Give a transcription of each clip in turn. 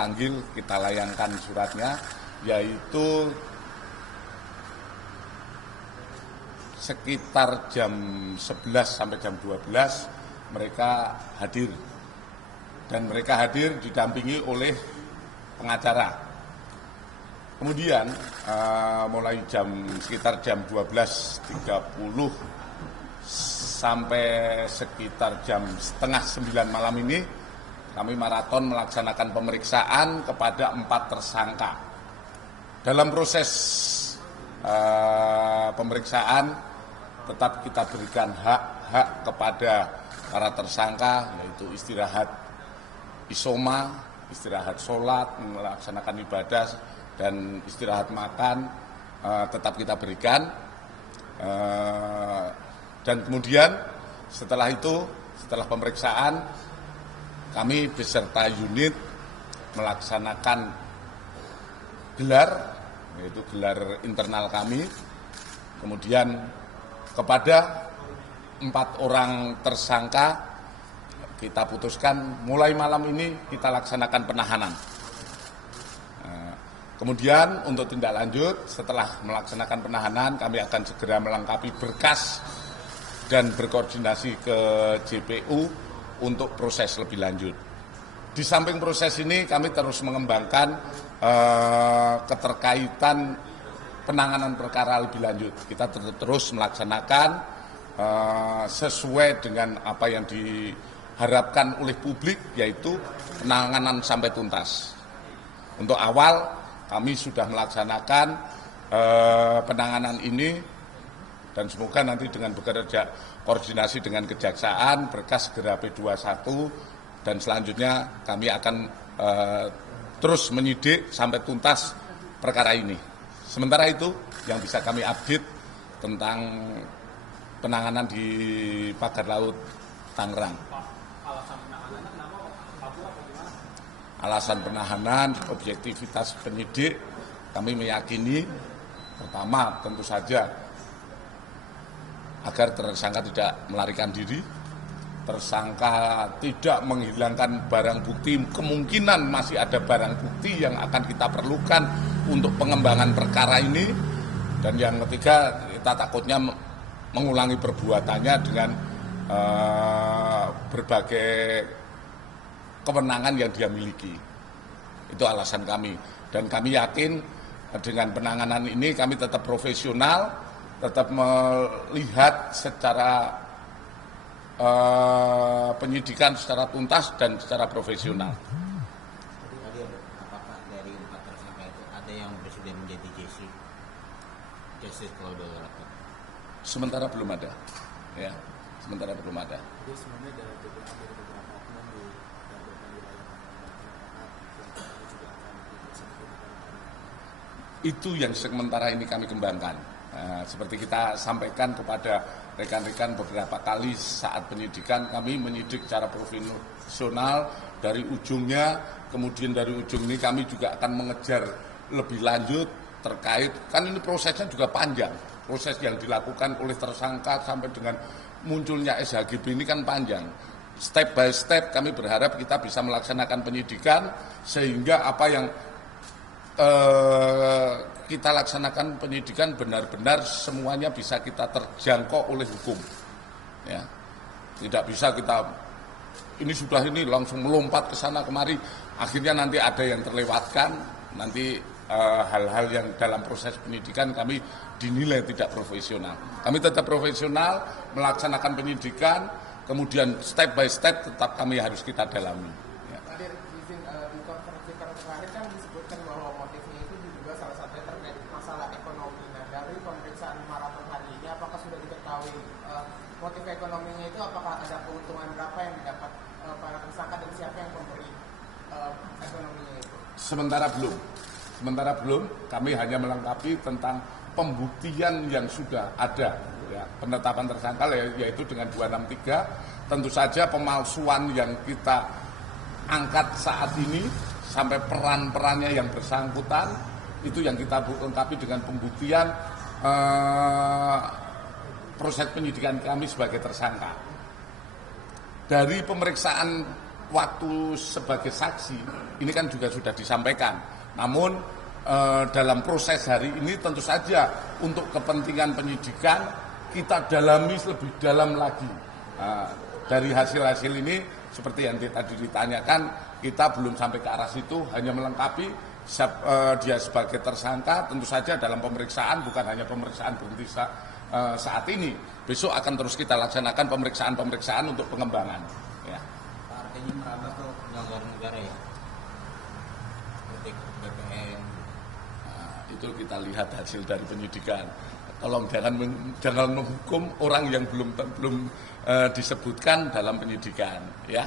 panggil, kita layangkan suratnya, yaitu sekitar jam 11 sampai jam 12 mereka hadir. Dan mereka hadir didampingi oleh pengacara. Kemudian mulai sekitar jam 12.30 sampai sekitar jam setengah 9 malam ini kami maraton melaksanakan pemeriksaan kepada 4 tersangka. Dalam proses pemeriksaan tetap kita berikan hak-hak kepada para tersangka, yaitu istirahat isoma, istirahat sholat, melaksanakan ibadah, dan istirahat makan, tetap kita berikan. Dan kemudian setelah itu, setelah pemeriksaan, kami beserta unit melaksanakan gelar, yaitu gelar internal kami. Kemudian kepada 4 orang tersangka kita putuskan mulai malam ini kita laksanakan penahanan. Kemudian untuk tindak lanjut setelah melaksanakan penahanan kami akan segera melengkapi berkas dan berkoordinasi ke JPU untuk proses lebih lanjut. Di samping proses ini kami terus mengembangkan keterkaitan penanganan perkara lebih lanjut. Kita terus melaksanakan sesuai dengan apa yang diharapkan oleh publik, yaitu penanganan sampai tuntas. Untuk awal kami sudah melaksanakan penanganan ini dan semoga nanti dengan bekerja koordinasi dengan kejaksaan berkas segera P21 dan selanjutnya kami akan terus menyidik sampai tuntas perkara ini. Sementara itu yang bisa kami update tentang penanganan di Pagar Laut Tangerang. Alasan penahanan, objektivitas penyidik, kami meyakini pertama tentu saja agar tersangka tidak melarikan diri, tersangka tidak menghilangkan barang bukti, kemungkinan masih ada barang bukti yang akan kita perlukan untuk pengembangan perkara ini, dan yang ketiga kita takutnya mengulangi perbuatannya dengan berbagai kewenangan yang dia miliki. Itu alasan kami, dan kami yakin dengan penanganan ini kami tetap profesional, tetap melihat secara penyidikan secara tuntas dan secara profesional. Apakah dari 4 tersangka itu ada yang sudah menjadi justice collaborator? Sementara belum ada, ya. Sementara belum ada. Jadi sebenarnya dari beberapa oknum di wilayah itu yang sementara ini kami kembangkan. Seperti kita sampaikan kepada rekan-rekan beberapa kali saat penyidikan, kami menyidik secara profesional dari ujungnya, kemudian dari ujung ini kami juga akan mengejar lebih lanjut terkait, kan ini prosesnya juga panjang, proses yang dilakukan oleh tersangka sampai dengan munculnya SHGB ini kan panjang. Step by step kami berharap kita bisa melaksanakan penyidikan sehingga apa yang kita laksanakan penyidikan benar-benar semuanya bisa kita terjangkau oleh hukum. Ya. Tidak bisa kita ini sudah ini langsung melompat ke sana kemari, akhirnya nanti ada yang terlewatkan, nanti hal-hal yang dalam proses penyidikan kami dinilai tidak profesional. Kami tetap profesional melaksanakan penyidikan, kemudian step by step tetap kami harus kita dalami. Hadir izin di konferensi pers terakhir kan disebutkan bahwa motifnya itu juga salah satunya terkait masalah ekonomi. Nah, dari pemeriksaan maraton hari ini apakah sudah diketahui motif ekonominya itu, apakah ada keuntungan berapa yang didapat para tersangka dan siapa yang memberi ekonominya itu? Sementara belum, kami hanya melengkapi tentang pembuktian yang sudah ada, ya, penetapan tersangka yaitu dengan 263. Tentu saja pemalsuan yang kita angkat saat ini sampai peran-perannya yang bersangkutan itu yang kita lengkapi dengan pembuktian proses penyidikan kami sebagai tersangka. Dari pemeriksaan waktu sebagai saksi ini kan juga sudah disampaikan. Namun dalam proses hari ini tentu saja untuk kepentingan penyidikan kita dalami lebih dalam lagi. Dari hasil-hasil ini seperti yang tadi ditanyakan, kita belum sampai ke arah situ, hanya melengkapi dia sebagai tersangka. Tentu saja dalam pemeriksaan bukan hanya pemeriksaan berhenti saat ini, besok akan terus kita laksanakan pemeriksaan untuk pengembangan. Ya. Artinya merambah ke penyelenggara negara ya, seperti BPN. Itu kita lihat hasil dari penyidikan. Tolong jangan menghukum orang yang belum disebutkan dalam penyidikan, ya.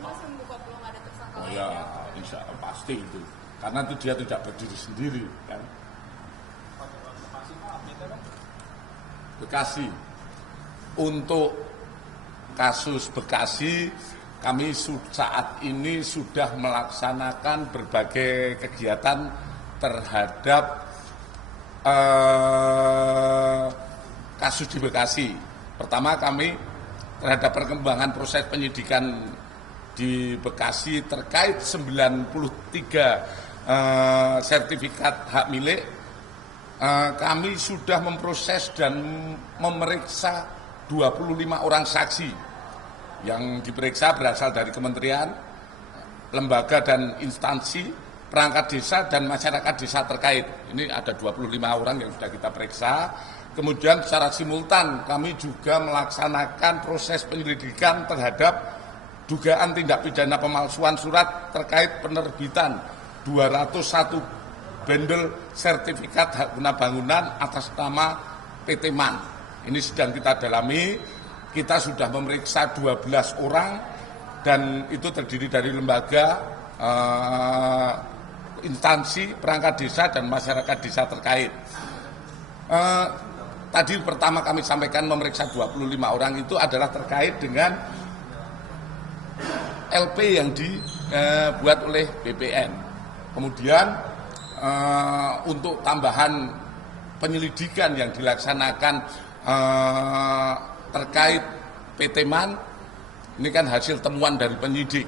Masih membuka peluang ada tersangka Oh lain ya, ya? insya Allah pasti itu. Karena itu dia tidak berdiri sendiri, kan. Bekasi. Untuk kasus Bekasi, kami saat ini sudah melaksanakan berbagai kegiatan terhadap kasus di Bekasi. Pertama, kami terhadap perkembangan proses penyidikan di Bekasi terkait 93 sertifikat hak milik, kami sudah memproses dan memeriksa 25 orang saksi yang diperiksa berasal dari kementerian, lembaga dan instansi, perangkat desa dan masyarakat desa terkait. Ini ada 25 orang yang sudah kita periksa. Kemudian secara simultan kami juga melaksanakan proses penyelidikan terhadap dugaan tindak pidana pemalsuan surat terkait penerbitan 201 bendel sertifikat hak guna bangunan atas nama PT MAN. Ini sedang kita dalami. Kita sudah memeriksa 12 orang dan itu terdiri dari lembaga, instansi, perangkat desa dan masyarakat desa terkait. Tadi pertama kami sampaikan memeriksa 25 orang itu adalah terkait dengan LP yang dibuat oleh BPN. Kemudian untuk tambahan penyelidikan yang dilaksanakan terkait PT MAN, ini kan hasil temuan dari penyidik.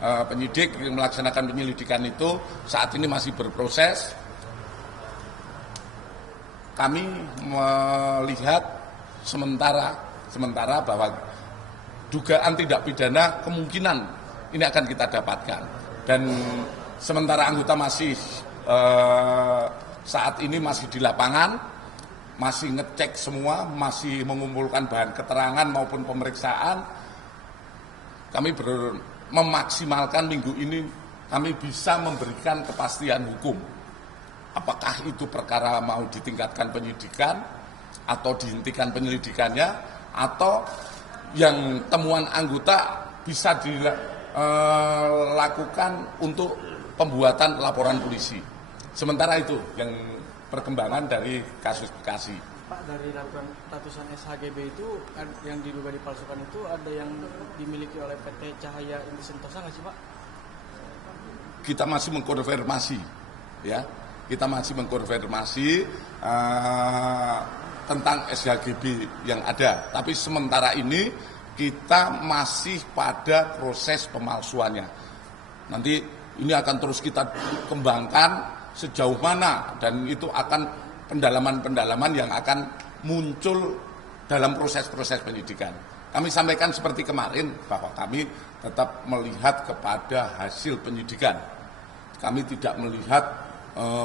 Penyidik yang melaksanakan penyelidikan itu saat ini masih berproses. Kami melihat sementara bahwa dugaan tindak pidana kemungkinan ini akan kita dapatkan. Dan sementara anggota masih saat ini masih di lapangan, masih ngecek semua, masih mengumpulkan bahan keterangan maupun pemeriksaan. Kami memaksimalkan minggu ini kami bisa memberikan kepastian hukum. Apakah itu perkara mau ditingkatkan penyidikan atau dihentikan penyelidikannya, atau yang temuan anggota bisa dilakukan untuk pembuatan laporan polisi. Sementara itu yang perkembangan dari kasus Bekasi. Pak, dari ratusan SHGB itu yang diduga dipalsukan itu ada yang dimiliki oleh PT Cahaya Inti Sentosa nggak sih, Pak? Kita masih mengkonfirmasi, ya. Kita masih mengkonfirmasi tentang SHGB yang ada. Tapi sementara ini kita masih pada proses pemalsuannya. Nanti ini akan terus kita kembangkan sejauh mana, dan itu akan pendalaman-pendalaman yang akan muncul dalam proses-proses penyidikan. Kami sampaikan seperti kemarin bahwa kami tetap melihat kepada hasil penyidikan. Kami tidak melihat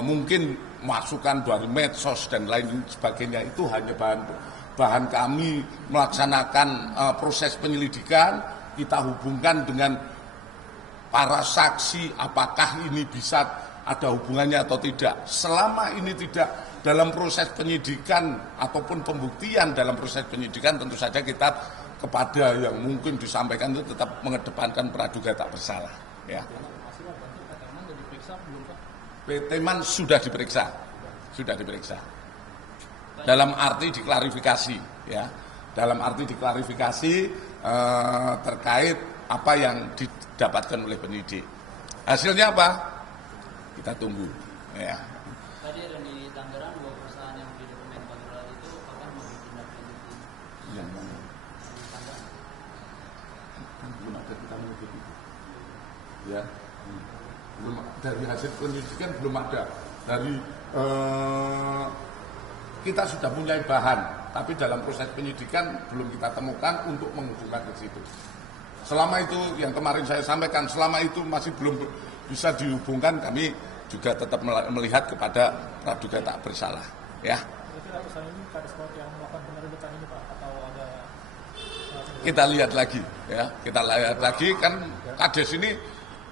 mungkin masukan dari medsos dan lain sebagainya itu hanya bahan kami melaksanakan proses penyelidikan. Kita hubungkan dengan para saksi, apakah ini bisa ada hubungannya atau tidak. Selama ini tidak dalam proses penyidikan ataupun pembuktian dalam proses penyidikan, tentu saja kita kepada yang mungkin disampaikan itu tetap mengedepankan praduga tak bersalah. Ya. PT MAN sudah diperiksa, dalam arti diklarifikasi, ya, dalam arti diklarifikasi terkait apa yang didapatkan oleh penyidik. Hasilnya apa? Kita tunggu, ya. Tadi ada di Tangerang 2 perusahaan yang di dokumen Tangerang itu akan ditindaklanjuti. Yang mana? Belum ada kita menyebut. Ya, belum, dari hasil penyidikan belum ada. Dari kita sudah punya bahan, tapi dalam proses penyidikan belum kita temukan untuk menghubungkan ke situ. Selama itu yang kemarin saya sampaikan, selama itu masih belum bisa dihubungkan, kami juga tetap melihat kepada praduga tak bersalah. Ya. Kita lihat lagi, ya. Kita lihat lagi kan kades ini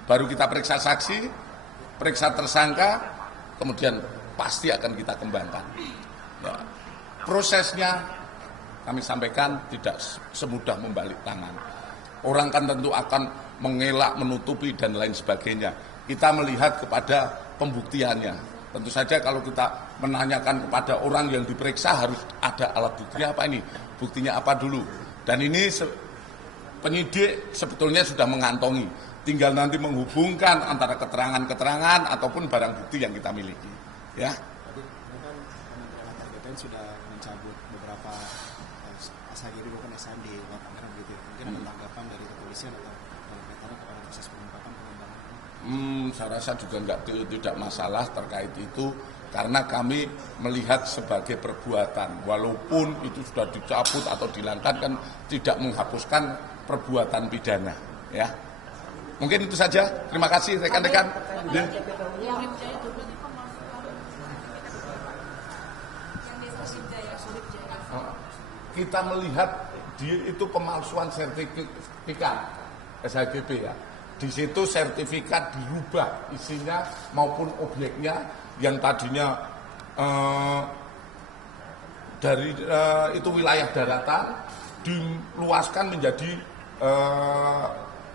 baru kita periksa saksi, periksa tersangka, kemudian pasti akan kita kembangkan. Ya. Prosesnya kami sampaikan tidak semudah membalik tangan. Orang kan tentu akan mengelak, menutupi dan lain sebagainya. Kita melihat kepada pembuktiannya. Tentu saja kalau kita menanyakan kepada orang yang diperiksa harus ada alat buktinya apa ini, buktinya apa dulu. Dan ini penyidik sebetulnya sudah mengantongi. Tinggal nanti menghubungkan antara keterangan-keterangan ataupun barang bukti yang kita miliki. Ya. BPN sudah mencabut beberapa SHGB bukan SHD Luar Tangerang gitu ya. Mungkin ada tanggapan dari kepolisian atau kaitannya kepada proses pengungkapan pengembangan? Saya rasa juga tidak masalah terkait itu karena kami melihat sebagai perbuatan. Walaupun itu sudah dicabut atau dihilangkan kan tidak menghapuskan perbuatan pidana. Ya, mungkin itu saja. Terima kasih rekan-rekan. Ya. Kita melihat dia itu pemalsuan sertifikat SHGB ya. Di situ sertifikat dirubah isinya maupun objeknya yang tadinya dari itu wilayah daratan diluaskan menjadi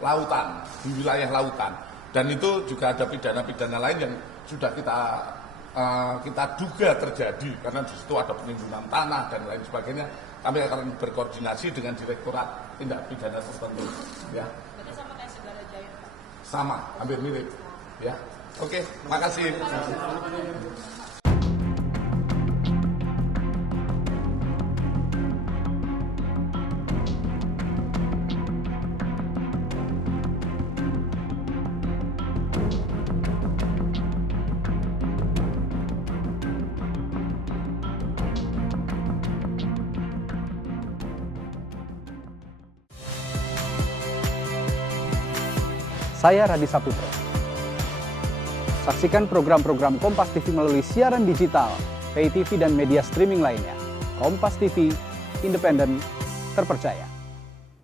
lautan, di wilayah lautan. Dan itu juga ada pidana-pidana lain yang sudah kita duga terjadi karena di situ ada penimbunan tanah dan lain sebagainya. Kami akan berkoordinasi dengan Direktorat Tindak Pidana tertentu. Ya. Berarti sama kayak Segara Jaya, Pak? Sama, hampir mirip. Ya. Oke, makasih. Saya Radi Saputro. Saksikan program-program Kompas TV melalui siaran digital, pay TV dan media streaming lainnya. Kompas TV, independen, terpercaya.